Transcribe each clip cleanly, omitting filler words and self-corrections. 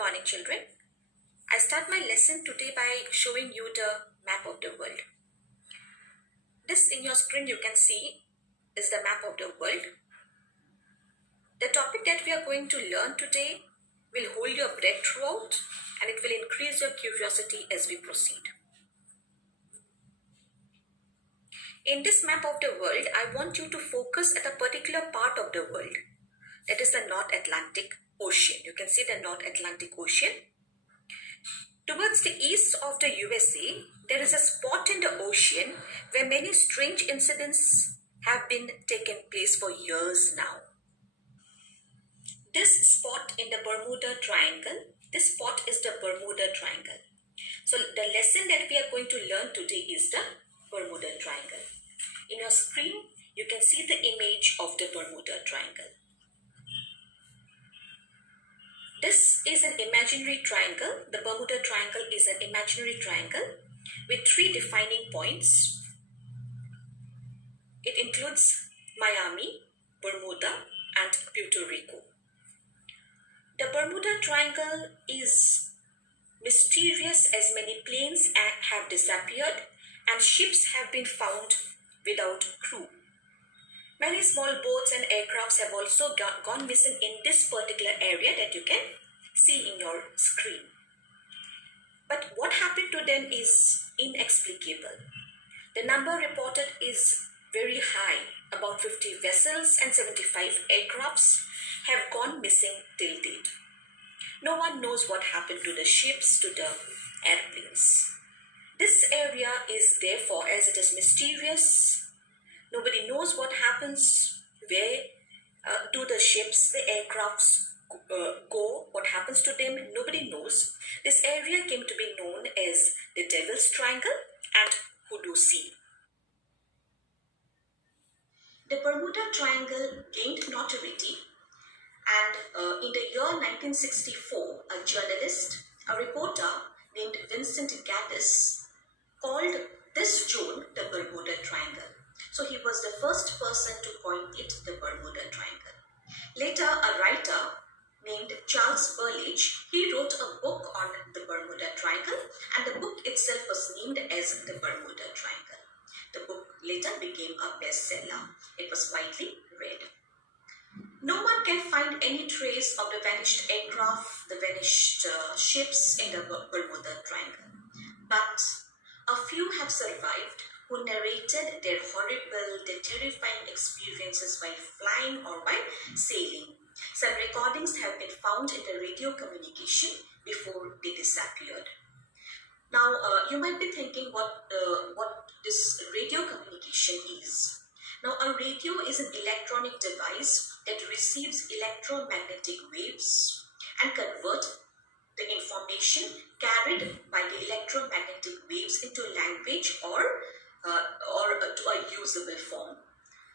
morning, children. I start my lesson today by showing you the map of the world. This in your screen you can see is the map of the world. The topic that we are going to learn today will hold your breath throughout and it will increase your curiosity as we proceed. In this map of the world, I want you to focus at a particular part of the world. That is the North Atlantic Ocean. You can see the North Atlantic Ocean. Towards the east of the USA, there is a spot in the ocean where many strange incidents have been taking place for years now. This spot in the Bermuda Triangle, this spot is the Bermuda Triangle. So the lesson that we are going to learn today is the Bermuda Triangle. In your screen, you can see the image of the Bermuda Triangle. This is an imaginary triangle. The Bermuda Triangle is an imaginary triangle with three defining points. It includes Miami, Bermuda, and Puerto Rico. The Bermuda Triangle is mysterious as many planes have disappeared and ships have been found without crew. Many small boats and aircrafts have also gone missing in this particular area that you can see in your screen. But what happened to them is inexplicable. The number reported is very high. About 50 vessels and 75 aircrafts have gone missing till date. No one knows what happened to the ships, to the airplanes. This area is therefore, as it is mysterious, nobody knows what happens, where do the ships, the aircrafts go, what happens to them, nobody knows. This area came to be known as the Devil's Triangle and Hoodoo Sea. The Bermuda Triangle gained notoriety and in the year 1964, a journalist, a reporter named Vincent Gaddis called this zone the Bermuda Triangle. So he was the first person to coin it the Bermuda Triangle. Later, a writer named Charles Burlage, he wrote a book on the Bermuda Triangle and the book itself was named as the Bermuda Triangle. The book later became a bestseller. It was widely read. No one can find any trace of the vanished aircraft, the vanished ships in the Bermuda Triangle. But a few have survived who narrated their horrible, their terrifying experiences while flying or while sailing. Some recordings have been found in the radio communication before they disappeared. Now, you might be thinking what this radio communication is. Now, a radio is an electronic device that receives electromagnetic waves and converts the information carried by the electromagnetic waves into language or to a usable form.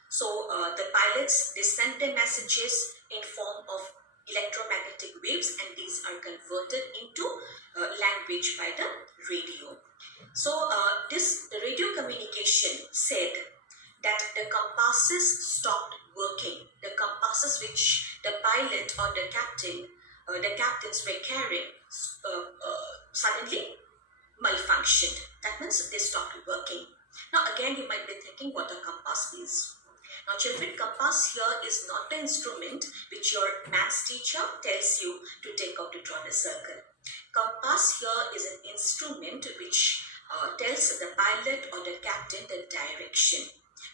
So the pilots, they send their messages in form of electromagnetic waves and these are converted into language by the radio. So the radio communication said that the compasses stopped working. The compasses which the pilot or the captains were carrying suddenly malfunctioned. That means they stopped working. Now again you might be thinking what a compass is. Now children, compass here is not the instrument which your maths teacher tells you to take out to draw the circle. Compass here is an instrument which tells the pilot or the captain the direction,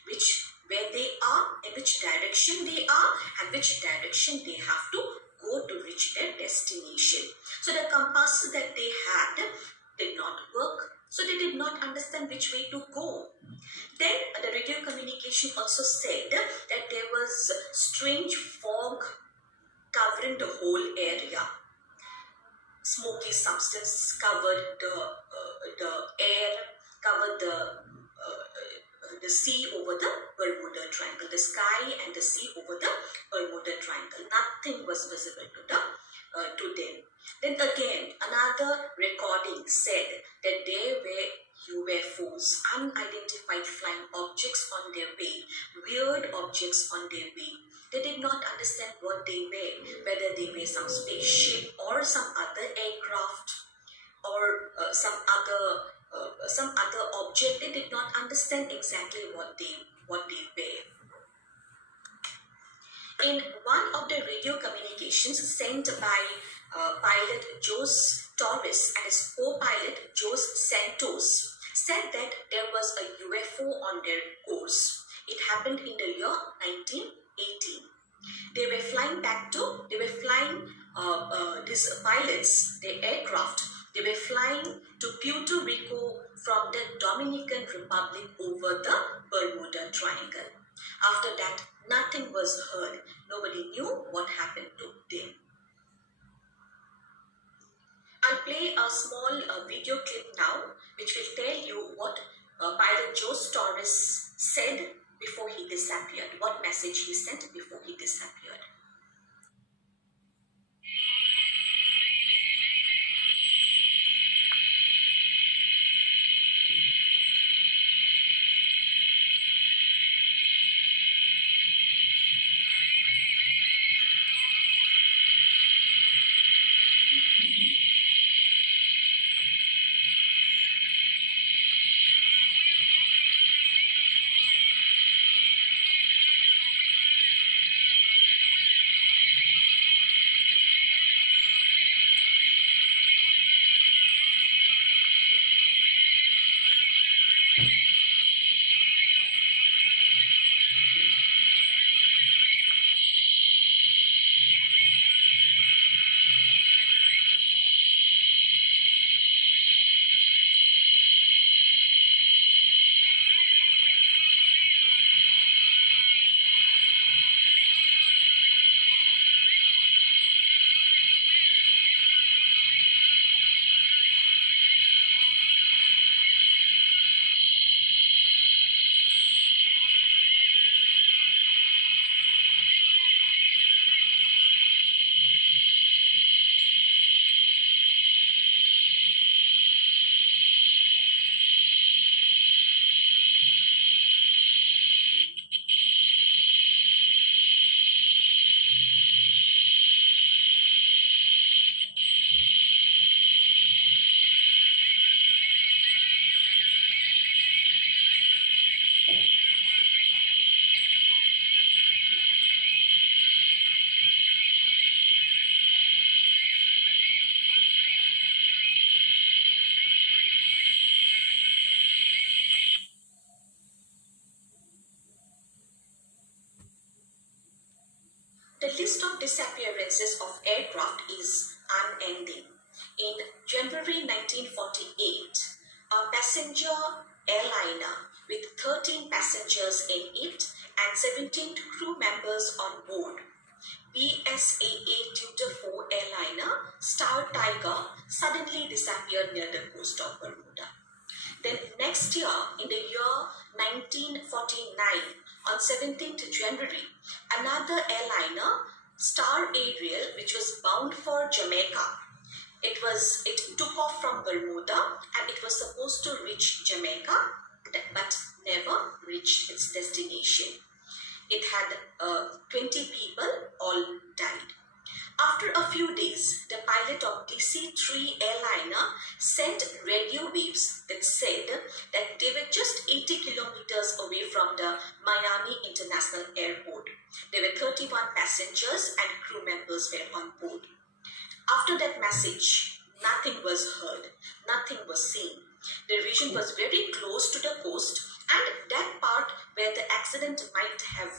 where they are, in which direction they are and which direction they have to go to reach their destination. So the compasses that they had did not work. So they did not understand which way to go. Then the radio communication also said that there was strange fog covering the whole area. Smoky substance covered the air, covered the sea over the Bermuda Triangle, the sky and the sea over the Bermuda Triangle. Nothing was visible to them. Then again, another recording said that there were UFOs, unidentified flying objects on their way, weird objects on their way. They did not understand what they were, whether they were some spaceship or some other aircraft or some other object. They did not understand exactly what they were. In one of the radio communications sent by pilot Jose Torres and his co-pilot Jose Santos, said that there was a UFO on their course. It happened in the year 1918. They were flying these pilots, their aircraft, they were flying to Puerto Rico from the Dominican Republic over the Bermuda Triangle. After that, nothing was heard. Nobody knew what happened to them. I'll play a small video clip now, which will tell you what pilot Jose Torres said before he disappeared, what message he sent before he disappeared. The list of disappearances of aircraft is unending. In January 1948, a passenger airliner with 13 passengers in it and 17 crew members on board, BSAA Tudor 4 airliner Star Tiger, suddenly disappeared near the coast of Bermuda. Then next year, in the year 1949, on 17th January, another airliner, Star Ariel, which was bound for Jamaica. It took off from Bermuda and it was supposed to reach Jamaica, but never reached its destination. It had 20 people, all died. After a few days, the pilot of DC-3 airliner sent radio waves that said that they were just 80 kilometers away from the Miami International Airport. There were 31 passengers and crew members were on board. After that message, nothing was heard, nothing was seen. The region was very close to the coast, and that part where the accident might have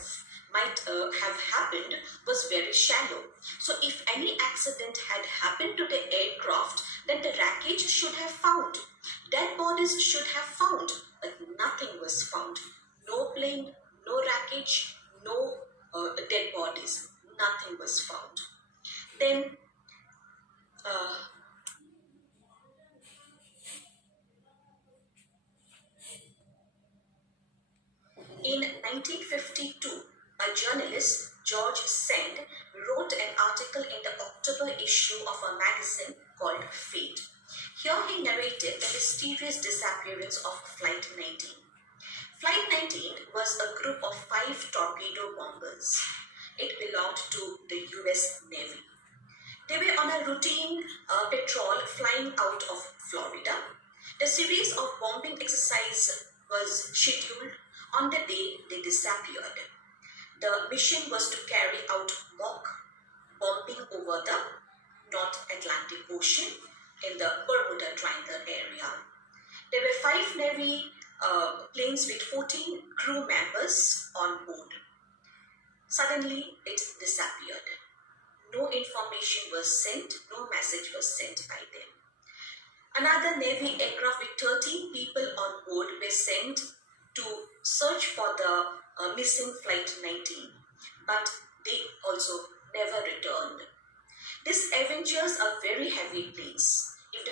happened was very shallow. So if any accident had happened to the aircraft, then the wreckage should have found. Dead bodies should have found, but nothing was found. No plane, no wreckage, no dead bodies. Nothing was found. Then in 1952, a journalist, George Sand, wrote an article in the October issue of a magazine called Fate. Here he narrated the mysterious disappearance of Flight 19. Flight 19 was a group of 5 torpedo bombers. It belonged to the US Navy. They were on a routine patrol flying out of Florida. The series of bombing exercises was scheduled on the day they disappeared. The mission was to carry out mock bombing over the North Atlantic Ocean in the Bermuda Triangle area. There were 5 Navy planes with 14 crew members on board. Suddenly, it disappeared. No information was sent, no message was sent by them. Another Navy aircraft with 13 people on board were sent to search for the missing Flight 19, but they also never returned. These Avengers are very heavy planes. If the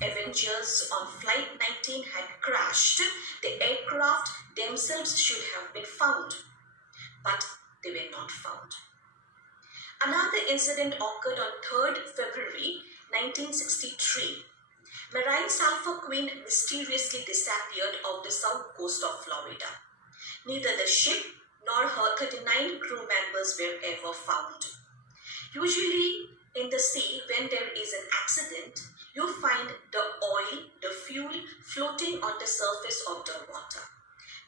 5 Avengers on Flight 19 had crashed, the aircraft themselves should have been found, but they were not found. Another incident occurred on 3rd February 1963. Marine Sulphur Queen mysteriously disappeared off the south coast of Florida. Neither the ship nor her 39 crew members were ever found. Usually in the sea, when there is an accident, you find the oil, the fuel floating on the surface of the water.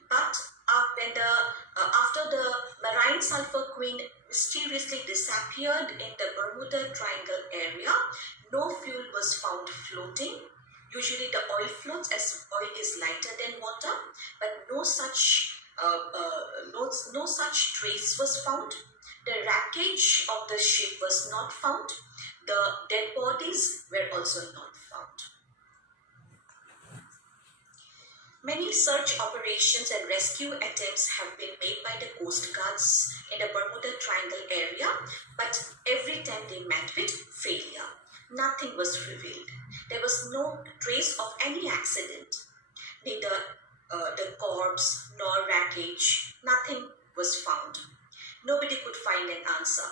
But after the Marine Sulphur Queen mysteriously disappeared in the Bermuda Triangle area, no fuel was found floating. Usually the oil floats as oil is lighter than water, but no such trace was found. The wreckage of the ship was not found. The dead bodies were also not found. Many search operations and rescue attempts have been made by the Coast Guards in the Bermuda Triangle area, but every time they met with failure. Nothing was revealed. There was no trace of any accident. Neither the corpse nor wreckage, nothing was found. Nobody could find an answer.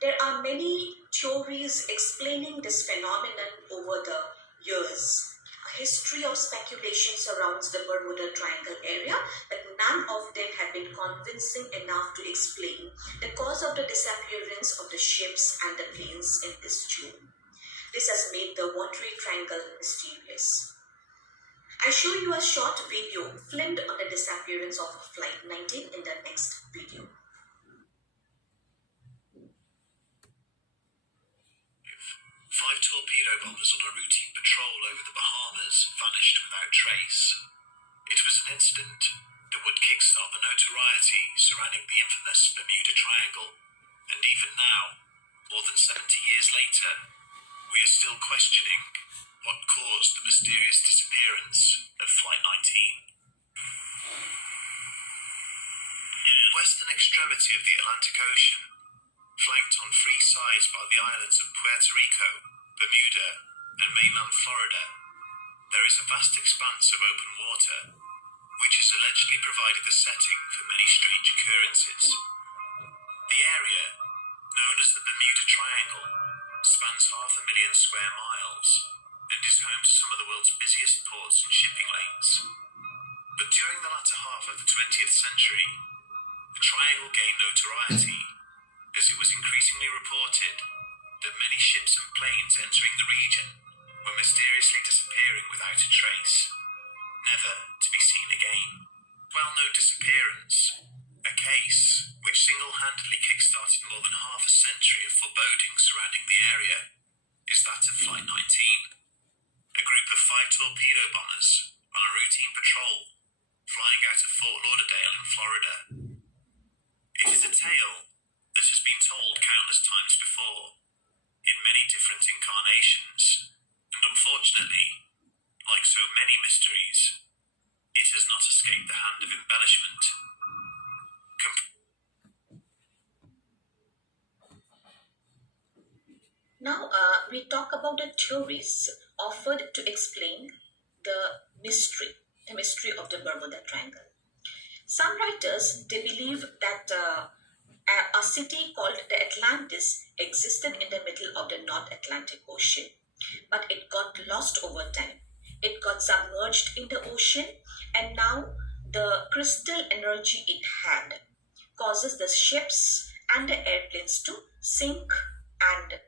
There are many theories explaining this phenomenon over the years. A history of speculation surrounds the Bermuda Triangle area, but none of them have been convincing enough to explain the cause of the disappearance of the ships and the planes in this June. This has made the watery triangle mysterious. I show you a short video filmed on the disappearance of Flight 19 in the next video. 5 torpedo bombers on a routine patrol over the Bahamas vanished without trace. It was an incident that would kickstart the notoriety surrounding the infamous Bermuda Triangle, and even now, more than 70 years later, we are still questioning what caused the mysterious disappearance of Flight 19. Western extremity of the Atlantic Ocean, flanked on 3 sides by the islands of Puerto Rico, Bermuda, and mainland Florida, there is a vast expanse of open water, which has allegedly provided the setting for many strange occurrences. The area, known as the Bermuda Triangle, spans 500,000 square miles and is home to some of the world's busiest ports and shipping lanes. But during the latter half of the 20th century, the triangle gained notoriety as it was increasingly reported that many ships and planes entering the region were mysteriously disappearing without a trace, never to be seen again. Well-known disappearance, a case which single-handedly kick-started more than half a century of foreboding surrounding the area, is that of Flight 19, a group of 5 torpedo bombers on a routine patrol flying out of Fort Lauderdale in Florida. It is a tale that has been told countless times before, in many different incarnations, and unfortunately, like so many mysteries, it has not escaped the hand of embellishment. Now we talk about the theories offered to explain the mystery of the Bermuda Triangle. Some writers, they believe that a city called the Atlantis existed in the middle of the North Atlantic Ocean. but it got lost over time. It got submerged in the ocean, and now the crystal energy it had causes the ships and the airplanes to sink and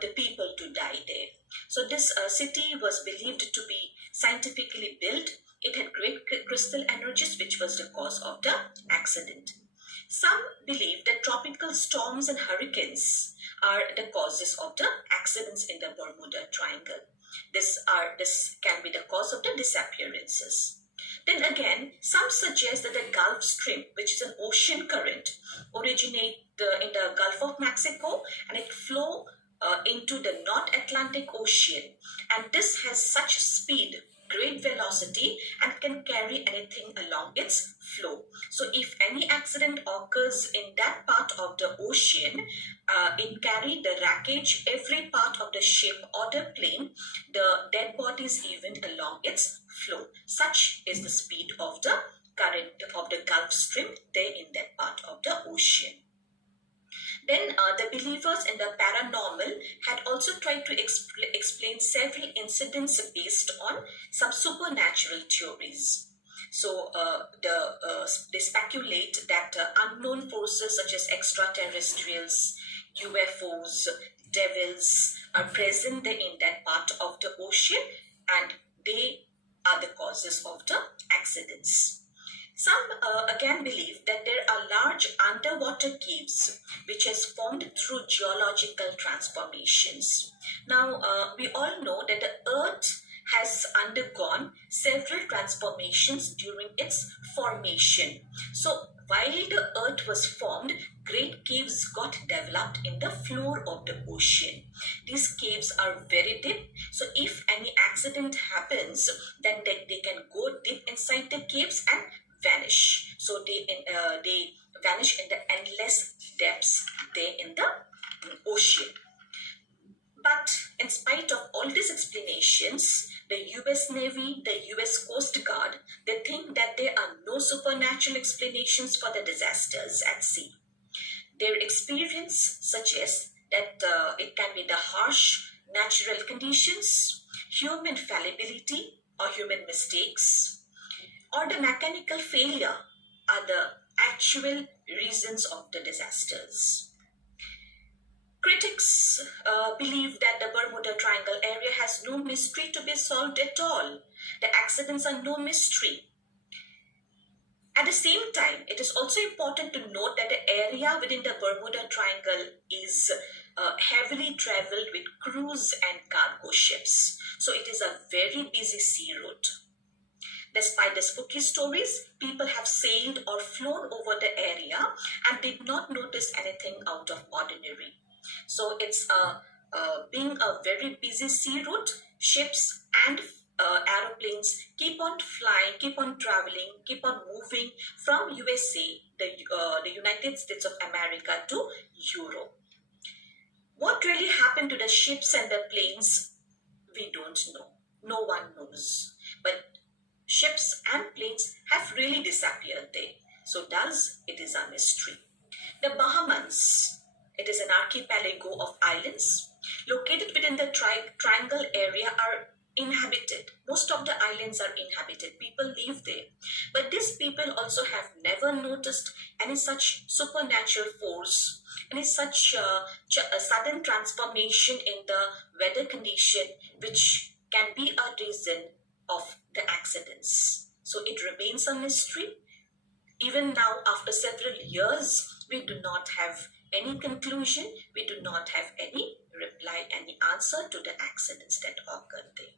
the people to die there. So, this city was believed to be scientifically built. It had great crystal energies, which was the cause of the accident. Some believe that tropical storms and hurricanes are the causes of the accidents in the Bermuda Triangle. This can be the cause of the disappearances. Then again, some suggest that the Gulf Stream, which is an ocean current, originate in the Gulf of Mexico and it flow into the North Atlantic Ocean. And this has such speed, great velocity, and can carry anything along its flow. So if any accident occurs in that part of the ocean, it carry the wreckage, every part of the ship or the plane, the dead bodies even along its flow. Such is the speed of the current of the Gulf Stream there in that part of the ocean. Then the believers in the paranormal had also tried to explain several incidents based on some supernatural theories. So they speculate that unknown forces such as extraterrestrials, UFOs, devils are present in that part of the ocean, and they are the causes of the accidents. Some again believe that there are large underwater caves which has formed through geological transformations. Now, we all know that the earth has undergone several transformations during its formation. So, while the earth was formed, great caves got developed in the floor of the ocean. These caves are very deep, so if any accident happens, then they can go deep inside the caves and vanish. So they vanish in the endless depths there in the ocean. But in spite of all these explanations, the US Navy, the US Coast Guard, they think that there are no supernatural explanations for the disasters at sea. Their experience suggests that it can be the harsh natural conditions, human fallibility or human mistakes, or the mechanical failure are the actual reasons of the disasters. Critics believe that the Bermuda Triangle area has no mystery to be solved at all. The accidents are no mystery. At the same time, it is also important to note that the area within the Bermuda Triangle is heavily traveled with cruise and cargo ships. So it is a very busy sea route. Despite the spooky stories, people have sailed or flown over the area and did not notice anything out of ordinary. So it's being a very busy sea route, ships and aeroplanes keep on flying, keep on traveling, keep on moving from USA, the United States of America, to Europe. What really happened to the ships and the planes, we don't know. No one knows. But ships and planes have really disappeared there. So thus, it is a mystery. The Bahamas, it is an archipelago of islands located within the triangle area, are inhabited. Most of the islands are inhabited. People live there. But these people also have never noticed any such supernatural force, any such sudden transformation in the weather condition which can be a reason of the accidents. So it remains a mystery. Even now, after several years, we do not have any conclusion. We do not have any reply, any answer to the accidents that occurred there.